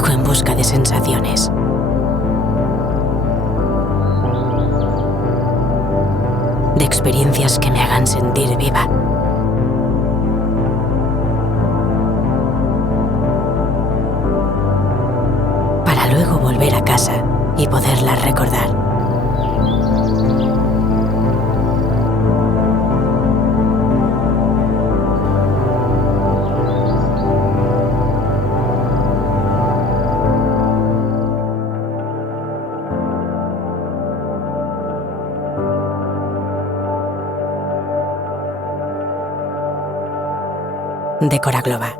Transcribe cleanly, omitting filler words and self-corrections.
Viajo en busca de sensaciones. De experiencias que me hagan sentir viva. Para luego volver a casa y poderlas recordar. Decora Globa.